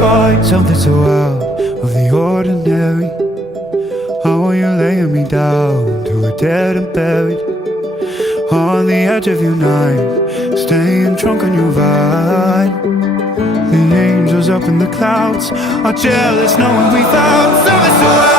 find something so out of the ordinary. How are you laying me down to a dead and buried on the edge of your night, staying drunk on your vine. The angels up in the clouds are jealous knowing we found something so